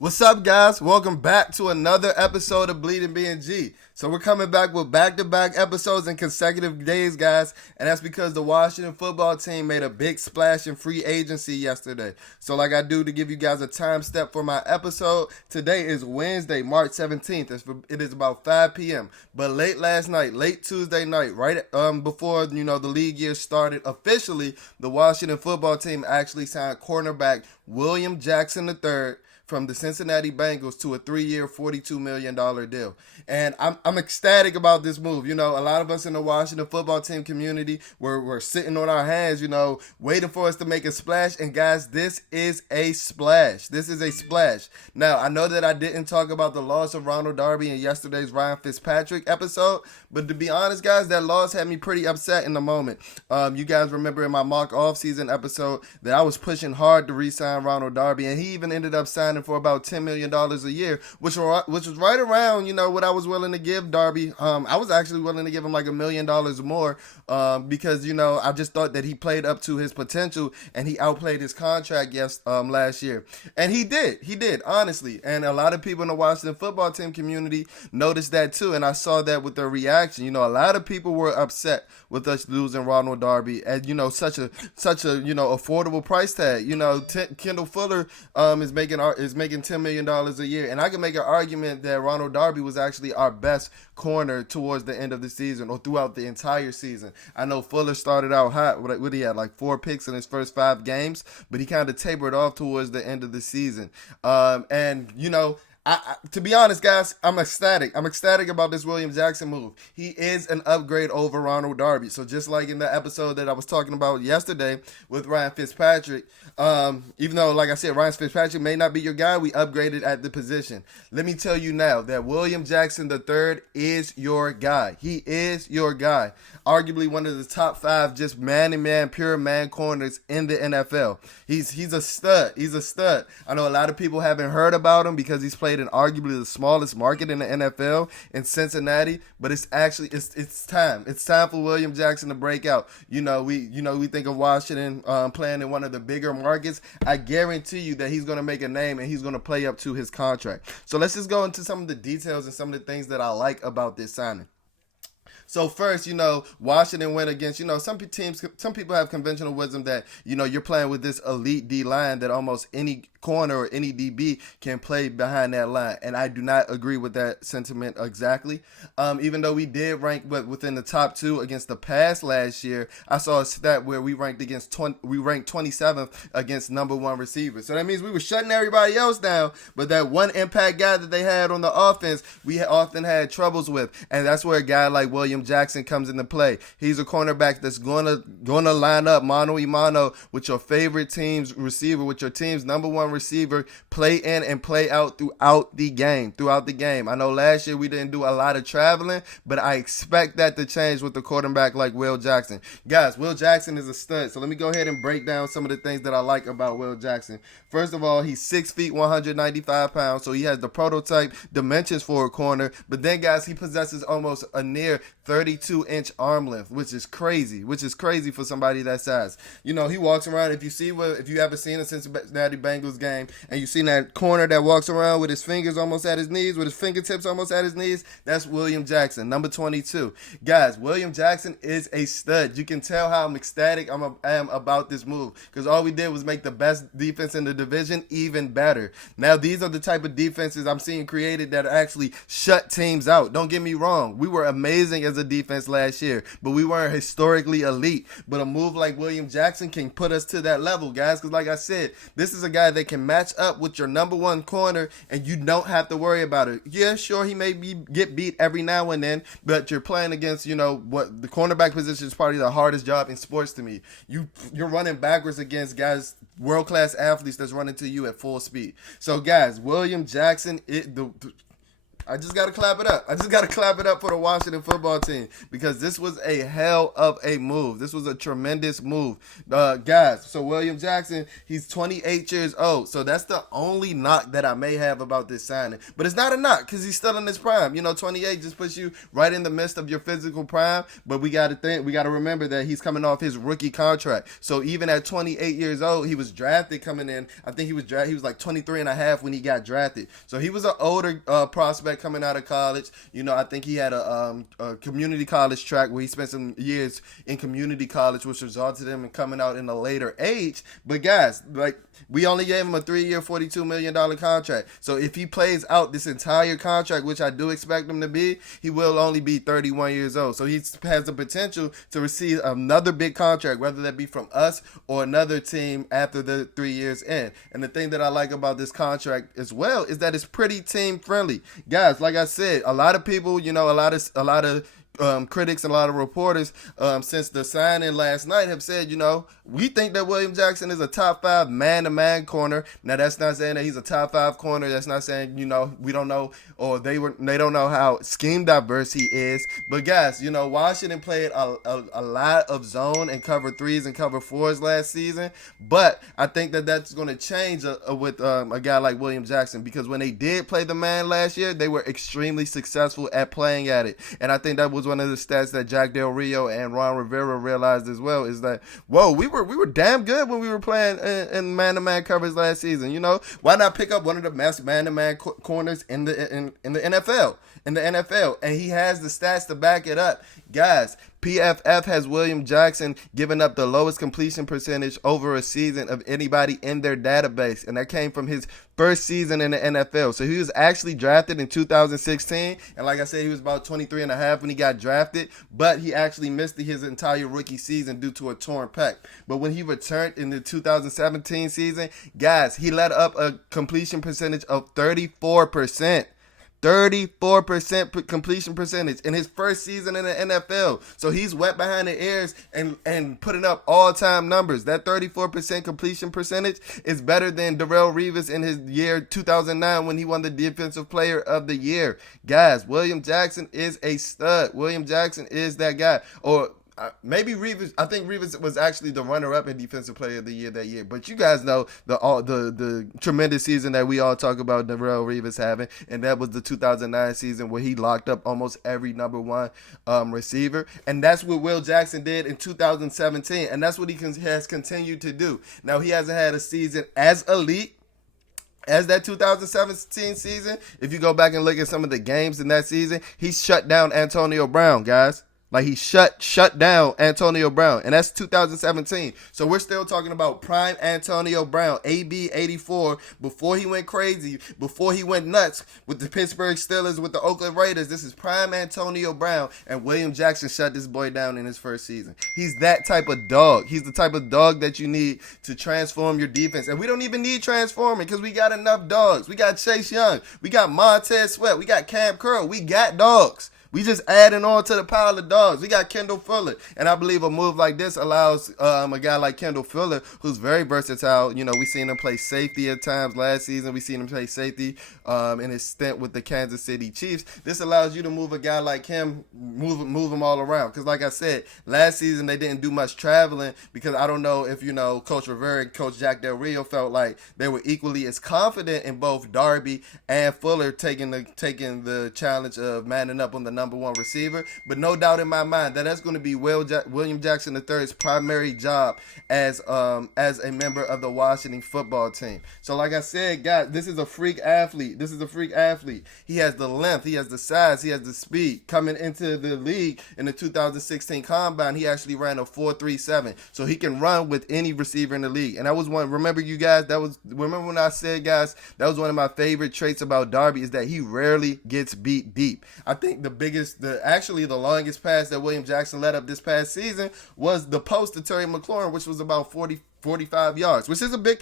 What's up, guys? Welcome back to another episode of Bleeding BnG. So we're coming back with back-to-back episodes in consecutive days, guys, and that's because the Washington football team made a big splash in free agency yesterday. So like I do to give you guys a time step for my episode, today is Wednesday, March 17th. It is about 5 p.m. But late Tuesday night, right before the league year started officially, the Washington football team actually signed cornerback William Jackson III from the Cincinnati Bengals to a 3-year, $42 million deal. And I'm ecstatic about this move. A lot of us in the Washington football team community, we're sitting on our hands, waiting for us to make a splash. And guys, this is a splash. This is a splash. Now, I know that I didn't talk about the loss of Ronald Darby in yesterday's Ryan Fitzpatrick episode, but to be honest, guys, that loss had me pretty upset in the moment. You guys remember in my mock offseason episode that I was pushing hard to re-sign Ronald Darby, and he even ended up signing for about $10 million a year, which was right around, what I was willing to give Darby. I was actually willing to give him like $1 million more because, I just thought that he played up to his potential and he outplayed his contract last year. And he did, honestly. And a lot of people in the Washington football team community noticed that too, and I saw that with their reaction. A lot of people were upset with us losing Ronald Darby at, such a affordable price tag. Kendall Fuller is making $10 million a year, and I can make an argument that Ronald Darby was actually our best corner towards the end of the season or throughout the entire season. I know Fuller started out hot. What he had, like 4 picks in his first 5 games, but he kind of tapered off towards the end of the season. To be honest, guys, I'm ecstatic. I'm ecstatic about this William Jackson move. He is an upgrade over Ronald Darby. So just like in the episode that I was talking about yesterday with Ryan Fitzpatrick, even though, like I said, Ryan Fitzpatrick may not be your guy, we upgraded at the position. Let me tell you now that William Jackson III is your guy. He is your guy. Arguably one of the top 5 just man-to-man, pure man corners in the NFL. He's a stud. He's a stud. I know a lot of people haven't heard about him because he's played in arguably the smallest market in the NFL in Cincinnati, but it's time. It's time for William Jackson to break out. We think of Washington playing in one of the bigger markets. I guarantee you that he's going to make a name and he's going to play up to his contract. So let's just go into some of the details and some of the things that I like about this signing. So first, Washington went against, some people have conventional wisdom that, you're playing with this elite D line that almost any corner or any DB can play behind that line. And I do not agree with that sentiment exactly. Even though we did rank within the top 2 against the pass last year, I saw a stat where we ranked 27th against number 1 receivers. So that means we were shutting everybody else down, but that one impact guy that they had on the offense, we often had troubles with. And that's where a guy like William Jackson comes into play. He's a cornerback that's gonna line up mano-a-mano with your favorite team's receiver, with your team's number 1 receiver, play in and play out throughout the game. I know last year we didn't do a lot of traveling, but I expect that to change with the quarterback like Will Jackson. Guys, Will Jackson is a stud. So let me go ahead and break down some of the things that I like about Will Jackson. First of all, he's 6 feet, 195 pounds, so he has the prototype dimensions for a corner. But then, guys, he possesses almost a near 32-inch arm length, which is crazy for somebody that size. He walks around. If you ever seen a Cincinnati Bengals game and you seen that corner that walks around with his fingers almost at his knees, with his fingertips almost at his knees, that's William Jackson, number 22. Guys, William Jackson is a stud. You can tell how I'm ecstatic I am about this move because all we did was make the best defense in the division even better. Now, these are the type of defenses I'm seeing created that actually shut teams out. Don't get me wrong. We were amazing as a defense last year, but we weren't historically elite. But a move like William Jackson can put us to that level, guys, because like I said, this is a guy that can match up with your number 1 corner and you don't have to worry about it. Yeah, sure, he may get beat every now and then, but you're playing against, what the cornerback position is probably the hardest job in sports to me. You're running backwards against guys, world-class athletes that's running to you at full speed. So, guys, William Jackson, I just got to clap it up. I just got to clap it up for the Washington football team because this was a hell of a move. This was a tremendous move. Guys, so William Jackson, he's 28 years old. So that's the only knock that I may have about this signing. But it's not a knock because he's still in his prime. 28 just puts you right in the midst of your physical prime. But we got to remember that he's coming off his rookie contract. So even at 28 years old, he was drafted coming in. I think he was like 23 and a half when he got drafted. So he was an older prospect coming out of college. I think he had a community college track where he spent some years in community college, which resulted in him coming out in a later age. But guys, we only gave him a 3-year, $42 million contract. So if he plays out this entire contract, which I do expect him to be, he will only be 31 years old. So he has the potential to receive another big contract, whether that be from us or another team after the 3 years end. And the thing that I like about this contract as well is that it's pretty team friendly. Guys, like I said, a lot of people, a lot of critics and a lot of reporters since the signing last night have said, we think that William Jackson is a top 5 man-to-man corner. Now, that's not saying that he's a top 5 corner. That's not saying, we don't know, or they don't know how scheme diverse he is. But guys, Washington played a lot of zone and cover 3s and cover 4s last season. But I think that that's going to change with a guy like William Jackson, because when they did play the man last year, they were extremely successful at playing at it. And I think that was one of the stats that Jack Del Rio and Ron Rivera realized as well, is that, we were damn good when we were playing in man-to-man coverage last season. Why not pick up one of the best man-to-man corners in the NFL? And he has the stats to back it up. Guys, PFF has William Jackson giving up the lowest completion percentage over a season of anybody in their database, and that came from his first season in the NFL. So he was actually drafted in 2016, and like I said, he was about 23 and a half when he got drafted, but he actually missed his entire rookie season due to a torn pec. But when he returned in the 2017 season, guys, he let up a completion percentage of 34%. 34% completion percentage in his first season in the NFL. So he's wet behind the ears and putting up all-time numbers. That 34% completion percentage is better than Darrelle Revis in his year 2009 when he won the Defensive Player of the Year. Guys, William Jackson is a stud. William Jackson is that guy. Or maybe Revis. I think Revis was actually the runner-up in Defensive Player of the Year that year. But you guys know the tremendous season that we all talk about Darrelle Revis having, and that was the 2009 season where he locked up almost every number one receiver. And that's what Will Jackson did in 2017, and that's what he has continued to do. Now, he hasn't had a season as elite as that 2017 season. If you go back and look at some of the games in that season, he shut down Antonio Brown, guys. Like, he shut down Antonio Brown, and that's 2017. So we're still talking about prime Antonio Brown, AB 84, before he went crazy, before he went nuts with the Pittsburgh Steelers, with the Oakland Raiders. This is prime Antonio Brown, and William Jackson shut this boy down in his first season. He's that type of dog. He's the type of dog that you need to transform your defense, and we don't even need transforming because we got enough dogs. We got Chase Young. We got Montez Sweat. We got Cam Curl. We got dogs. We just adding on to the pile of dogs. We got Kendall Fuller. And I believe a move like this allows a guy like Kendall Fuller, who's very versatile. We seen him play safety at times last season. We seen him play safety in his stint with the Kansas City Chiefs. This allows you to move a guy like him, move him all around. Because like I said, last season they didn't do much traveling because I don't know if, Coach Rivera and Coach Jack Del Rio felt like they were equally as confident in both Darby and Fuller taking the challenge of manning up on the number one receiver. But no doubt in my mind that that's going to be William Jackson III's primary job as a member of the Washington football team. So like I said, guys, this is a freak athlete. He has the length, he has the size, he has the speed. Coming into the league in the 2016 Combine, he actually ran a 4.37. So he can run with any receiver in the league. And that was one, remember when I said, guys, that was one of my favorite traits about Darby, is that he rarely gets beat deep. I think the longest pass that William Jackson let up this past season was the post to Terry McLaurin, which was about 45 yards, which is a big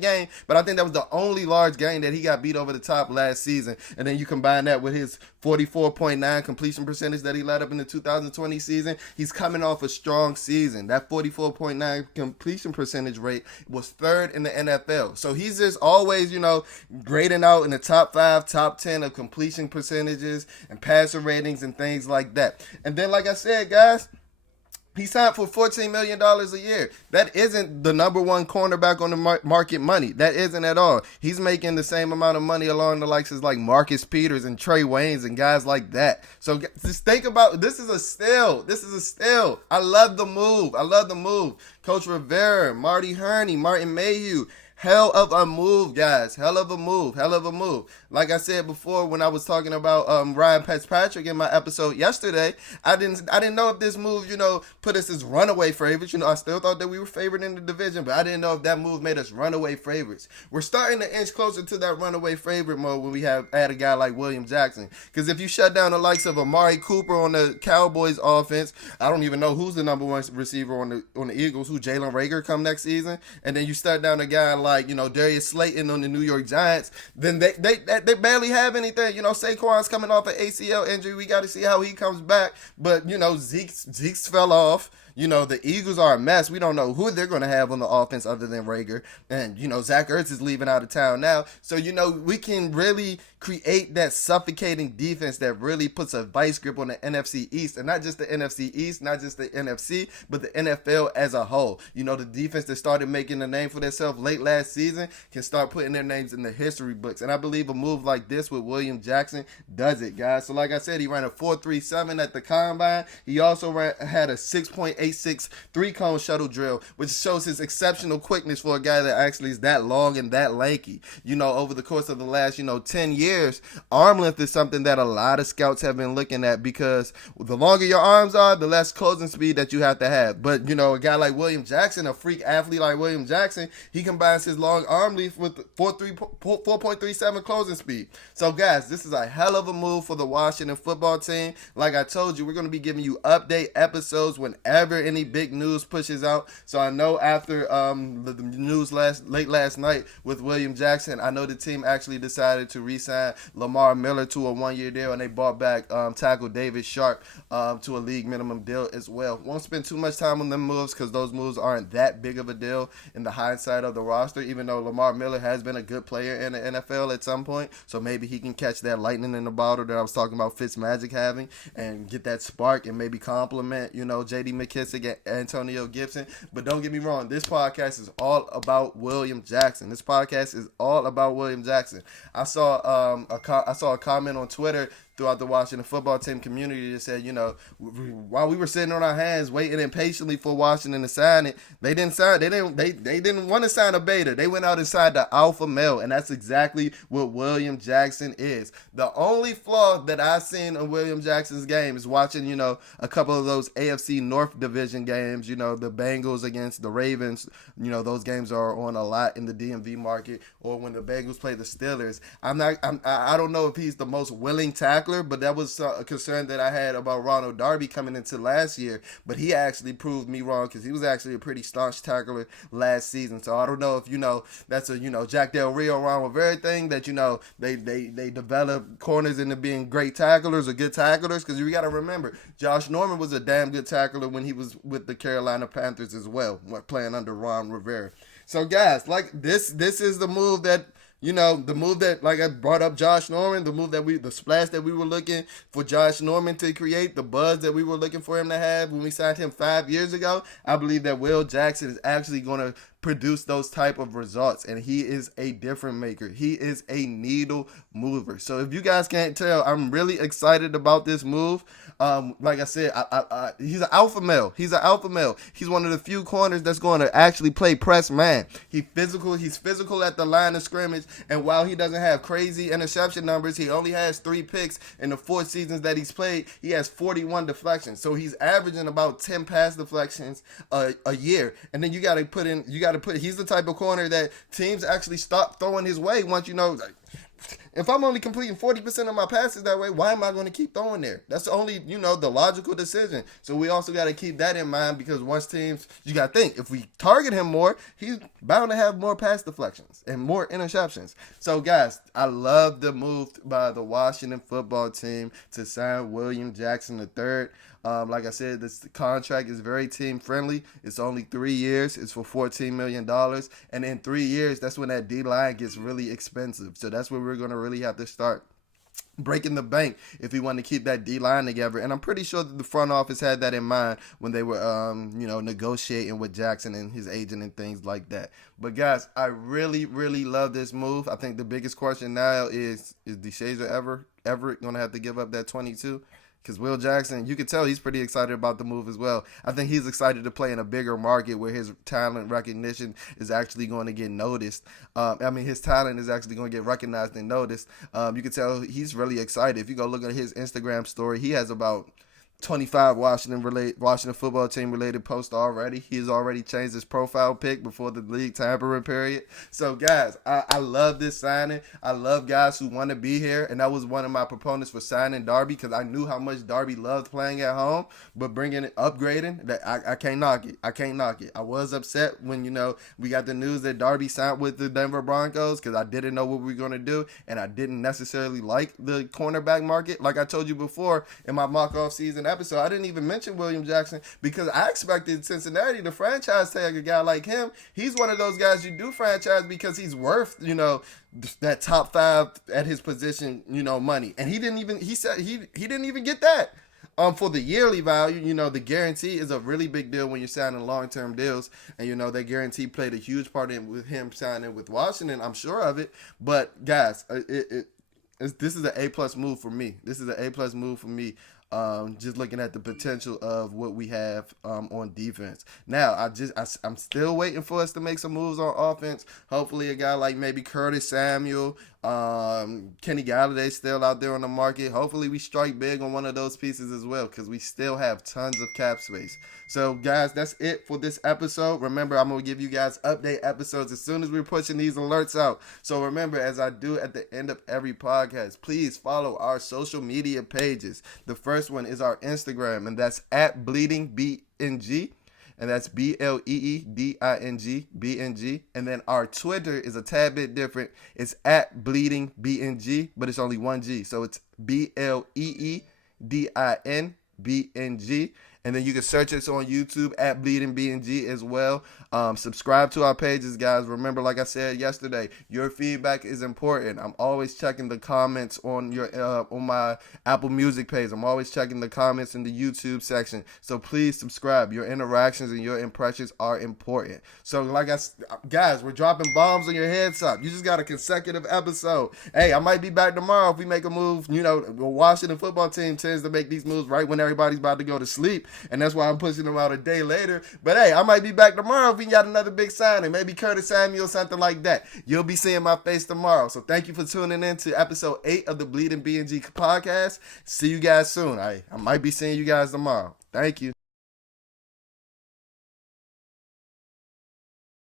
game, but I think that was the only large game that he got beat over the top last season. And then you combine that with his 44.9 completion percentage that he led up in the 2020 season. He's coming off a strong season. That 44.9 completion percentage rate was third in the NFL. So he's just always, grading out in the top 5, top 10 of completion percentages and passer ratings and things like that. And then, like I said, guys, he signed for $14 million a year. That isn't the number one cornerback on the market money. That isn't at all. He's making the same amount of money along the likes of like Marcus Peters and Trey Waynes and guys like that. So just think about, this is a steal. I love the move. Coach Rivera, Marty Hurney, Martin Mayhew. Hell of a move, guys. Hell of a move. Like I said before, when I was talking about Ryan Fitzpatrick in my episode yesterday, I didn't know if this move, put us as runaway favorites. I still thought that we were favored in the division, but I didn't know if that move made us runaway favorites. We're starting to inch closer to that runaway favorite mode when we add a guy like William Jackson. Because if you shut down the likes of Amari Cooper on the Cowboys offense, I don't even know who's the number one receiver on the Eagles, who Jalen Reagor come next season, and then you shut down a guy like Darius Slayton on the New York Giants, then they barely have anything. Saquon's coming off an ACL injury. We got to see how he comes back. But Zeke's fell off. The Eagles are a mess. We don't know who they're going to have on the offense other than Reagor. And, Zach Ertz is leaving out of town now. So, we can really create that suffocating defense that really puts a vice grip on the NFC East. And not just the NFC East, not just the NFC, but the NFL as a whole. The defense that started making a name for themselves late last season can start putting their names in the history books. And I believe a move like this with William Jackson does it, guys. So, like I said, he ran a 4.37 at the combine. He also had a 6.86 three-cone shuttle drill, which shows his exceptional quickness for a guy that actually is that long and that lanky. Over the course of the last, 10 years, arm length is something that a lot of scouts have been looking at, because the longer your arms are, the less closing speed that you have to have. But, a guy like William Jackson, a freak athlete like William Jackson, he combines his long arm length with 4.37 closing speed. So, guys, this is a hell of a move for the Washington football team. Like I told you, we're going to be giving you update episodes whenever any big news pushes out. So I know after the news late last night with William Jackson, I know the team actually decided to re-sign Lamar Miller to a one-year deal, and they brought back tackle David Sharp to a league minimum deal as well. Won't spend too much time on them moves because those moves aren't that big of a deal in the hindsight of the roster, even though Lamar Miller has been a good player in the NFL at some point. So maybe he can catch that lightning in the bottle that I was talking about Fitzmagic having and get that spark and maybe compliment, J.D. McKissick and Antonio Gibson. But don't get me wrong, this podcast is all about William Jackson. I saw a comment on Twitter throughout the Washington football team community that said, while we were sitting on our hands waiting impatiently for Washington to sign it, they didn't want to sign a beta. They went out and signed the alpha male, and that's exactly what William Jackson is. The only flaw that I've seen in William Jackson's game is watching, a couple of those AFC North Division games, the Bengals against the Ravens. Those games are on a lot in the DMV market, or when the Bengals play the Steelers. I don't know if he's the most willing tackler, but that was a concern that I had about Ronald Darby coming into last year. But he actually proved me wrong, because he was actually a pretty staunch tackler last season. So I don't know if that's a Jack Del Rio, Ron Rivera thing, that they develop corners into being great tacklers or good tacklers, because you got to remember Josh Norman was a damn good tackler when he was with the Carolina Panthers as well, playing under Ron Rivera. So guys, like this is the move that the move that, like I brought up Josh Norman, the splash that we were looking for Josh Norman to create, the buzz that we were looking for him to have when we signed him 5 years ago. I believe that Will Jackson is actually going to produce those type of results, and he is a difference maker. He is a needle mover. So if you guys can't tell, I'm really excited about this move. Like I said, he's an alpha male. He's one of the few corners that's going to actually play press man. He's physical at the line of scrimmage, and while he doesn't have crazy interception numbers, he only has 3 picks in the 4 seasons that he's played. He has 41 deflections, so he's averaging about 10 pass deflections a year. And then he's the type of corner that teams actually stop throwing his way once If I'm only completing 40% of my passes that way, why am I going to keep throwing there? That's only, the logical decision. So we also got to keep that in mind, because once teams, you got to think, if we target him more, he's bound to have more pass deflections and more interceptions. So guys, I love the move by the Washington football team to sign William Jackson III. Like I said, this contract is very team friendly. It's only 3 years. It's for $14 million. And in 3 years, that's when that D-line gets really expensive. So that's where we're going to really have to start breaking the bank if we want to keep that D-line together. And I'm pretty sure that the front office had that in mind when they were, negotiating with Jackson and his agent and things like that. But guys, I really, really love this move. I think the biggest question now is DeShazier Everett going to have to give up that 22? Because Will Jackson, you can tell he's pretty excited about the move as well. I think he's excited to play in a bigger market where his talent recognition is actually going to get noticed. His talent is actually going to get recognized and noticed. You can tell he's really excited. If you go look at his Instagram story, he has about 25 Washington football team related posts already. He's already changed his profile pic before the league tampering period. So guys, I love this signing. I love guys who want to be here, and that was one of my proponents for signing Darby, because I knew how much Darby loved playing at home. But upgrading, that I can't knock it. I was upset when we got the news that Darby signed with the Denver Broncos, because I didn't know what we were going to do, and I didn't necessarily like the cornerback market. Like I told you before in my mock-off season episode, I didn't even mention William Jackson because I expected Cincinnati to franchise tag a guy like him. He's one of those guys you do franchise because he's worth, that top 5 at his position, money. And he didn't even get that. For the yearly value, the guarantee is a really big deal when you're signing long-term deals. And, that guarantee played a huge part in with him signing with Washington. I'm sure of it. But, guys, this is an A+ move for me. Just looking at the potential of what we have on defense. Now, I'm still waiting for us to make some moves on offense. Hopefully a guy like maybe Curtis Samuel, Kenny Galladay still out there on the market. Hopefully we strike big on one of those pieces as well, because we still have tons of cap space. So, guys, that's it for this episode. Remember, I'm going to give you guys update episodes as soon as we're pushing these alerts out. So, remember, as I do at the end of every podcast, please follow our social media pages. The first one is our Instagram, and that's at BleedingBNG. And that's BleedingBNG, BNG. And then our Twitter is a tad bit different. It's at BleedingBNG, but it's only one G. So it's BleedingBNG. And then you can search us on YouTube at BleedingBNG as well. Subscribe to our pages, guys. Remember, like I said yesterday, your feedback is important. I'm always checking the comments on my Apple Music page. I'm always checking the comments in the YouTube section. So please subscribe. Your interactions and your impressions are important. So guys, we're dropping bombs on your heads up. You just got a consecutive episode. Hey, I might be back tomorrow if we make a move. The Washington football team tends to make these moves right when everybody's about to go to sleep. And that's why I'm pushing them out a day later. But hey, I might be back tomorrow if we got another big signing. Maybe Curtis Samuel, something like that. You'll be seeing my face tomorrow. So thank you for tuning in to episode 8 of the Bleeding BNG podcast. See you guys soon. I might be seeing you guys tomorrow. Thank you.